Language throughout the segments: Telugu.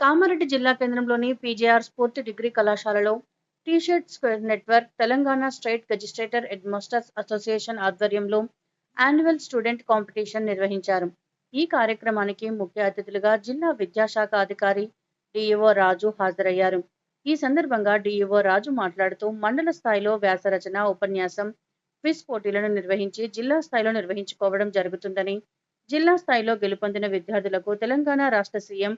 కామారెడ్డి జిల్లా కేంద్రంలోని పీజీఆర్ స్ఫూర్తి డిగ్రీ కళాశాలలో T shirt square network Telangana state gazetted head masters association ఆధ్వర్యంలో యాన్యువల్ స్టూడెంట్ కాంపిటీషన్ నిర్వహించారు. ఈ కార్యక్రమానికి ముఖ్య అతిథులుగా జిల్లా విద్యాశాఖ అధికారి డిఈఓ రాజు హాజరయ్యారు. ఈ సందర్భంగా డిఈఓ రాజు మాట్లాడుతూ మండల స్థాయిలో వ్యాసరచన ఉపన్యాసం క్విజ్ పోటీలను నిర్వహించి జిల్లా స్థాయిలో నిర్వహించుకోవడం జరుగుతుందని జిల్లా స్థాయిలో గెలుపొందిన విద్యార్థులకు తెలంగాణ రాష్ట్ర సీఎం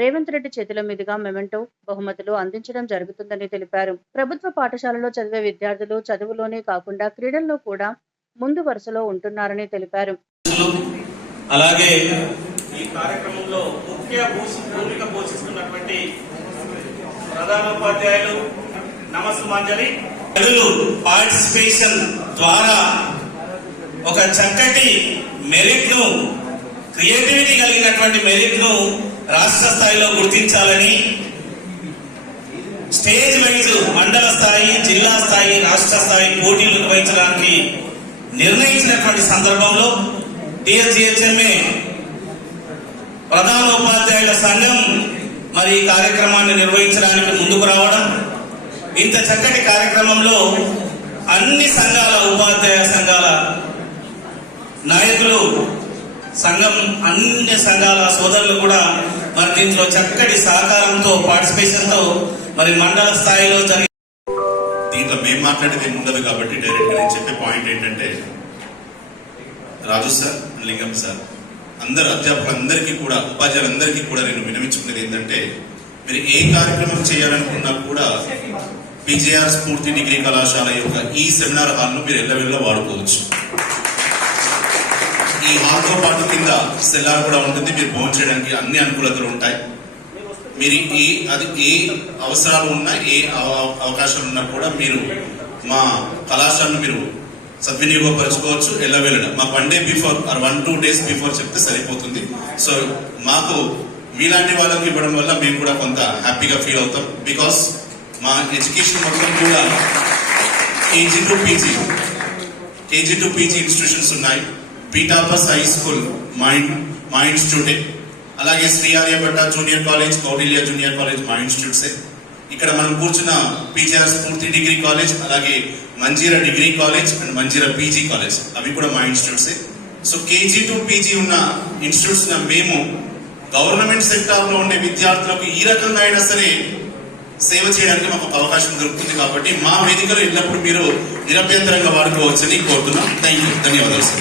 రేవంత్ రెడ్డి చేతుల మీదుగా మెమెంటో బహుమతులు అందించడం జరుగుతుందని తెలిపారు. ప్రభుత్వ పాఠశాలలో చదివే విద్యార్థులు చదువులోనే కాకుండా క్రీడల్లో కూడా ముందు వరుసలో ఉంటున్నారని తెలిపారు. అలాగే ఈ కార్యక్రమంలో ముఖ్య భూమిక పోషిస్తున్నటువంటి ప్రధాన ఉపాధ్యాయులు నమస్సుమాంజలి. ప్రజలు పార్టిసిపేషన్ ద్వారా ఒక చక్కటి మెరిట్ను క్రియేటివిటీ కలిగినటువంటి మెరిట్ను రాష్ట్ర స్థాయిలో గుర్తించాలని స్టేజ్ వైజ్ మండల స్థాయి జిల్లా స్థాయి రాష్ట్ర స్థాయి పోటీలు నిర్వహించడానికి నిర్ణయించినటువంటి సందర్భంలో టిఎస్జిహెచ్ఎంఏ ప్రధాన ఉపాధ్యాయుల సంఘం మరి ఈ కార్యక్రమాన్ని నిర్వహించడానికి ముందుకు రావడం ఇంత చక్కటి కార్యక్రమంలో అన్ని సంఘాల ఉపాధ్యాయ సంఘాల నాయకులు సంఘం అన్ని సంఘాల సోదరులు కూడా మరి దీంట్లో చక్కటి సహకారంతో పార్టిసిపేషన్తో మరి మండల స్థాయిలో జరిగే దీంట్లో మేము మాట్లాడేది ఉండదు కాబట్టి డైరెక్ట్ నేను చెప్పే పాయింట్ ఏంటంటే రాజు సార్ లింగం సార్ అందరు అధ్యాపకులందరికీ కూడా ఉపాధ్యాయులందరికీ కూడా నేను వినమించుకునేది ఏంటంటే మీరు ఏ కార్యక్రమం చేయాలనుకున్నా కూడా పిజేఆర్ స్ఫూర్తి డిగ్రీ కళాశాల యొక్క ఈ సెమినార్ హాల్ను మీరు ఎల్లవెల్ల వాడుకోవచ్చు. ఈ హాల్తో పాటు కింద సెల్లార్ కూడా ఉంటుంది. మీరు భోజనం చేయడానికి అన్ని అనుకూలతలు ఉంటాయి. మీరు ఏ అది ఏ అవసరాలు ఉన్నా ఏ అవ- అవకాశాలు ఉన్నా కూడా మీరు మా కళాశాలను మీరు సద్వినియోగపరచుకోవచ్చు ఎల్లవేళ మా one day before or one two days before చెప్తే సరిపోతుంది. సో మాకు మీలాంటి వాళ్ళకి ఇవ్వడం వల్ల మేము కూడా కొంత హ్యాపీగా ఫీల్ అవుతాం. బికాస్ మా ఎడ్యుకేషన్ మొత్తం కూడా KG to PG KG to PG institutions ఉన్నాయి. పీటాపస్ హై స్కూల్ మైండ్ మా ఇన్స్టిట్యూటే అలాగే Shri Aryabhatta junior college Kautilya junior college మా ఇన్స్టిట్యూట్సే ఇక్కడ మనం కూర్చున్న పీజీఆర్ స్ఫూర్తి డిగ్రీ కాలేజ్ అలాగే Manjira degree college and Manjira PG college అవి కూడా మా ఇన్స్టిట్యూట్సే సో కేజీ టు పీజీ ఉన్న ఇన్స్టిట్యూట్స్ మేము గవర్నమెంట్ సెక్టార్లో ఉండే విద్యార్థులకు ఈ రకంగా అయినా సరే సేవ చేయడానికి మాకు ఒక అవకాశం దొరుకుతుంది కాబట్టి మా వేదికలో ఎల్లప్పుడూ మీరు నిరభ్యంతరంగా వాడుకోవచ్చని కోరుతున్నాం. థ్యాంక్ యూ ధన్యవాదాలు సార్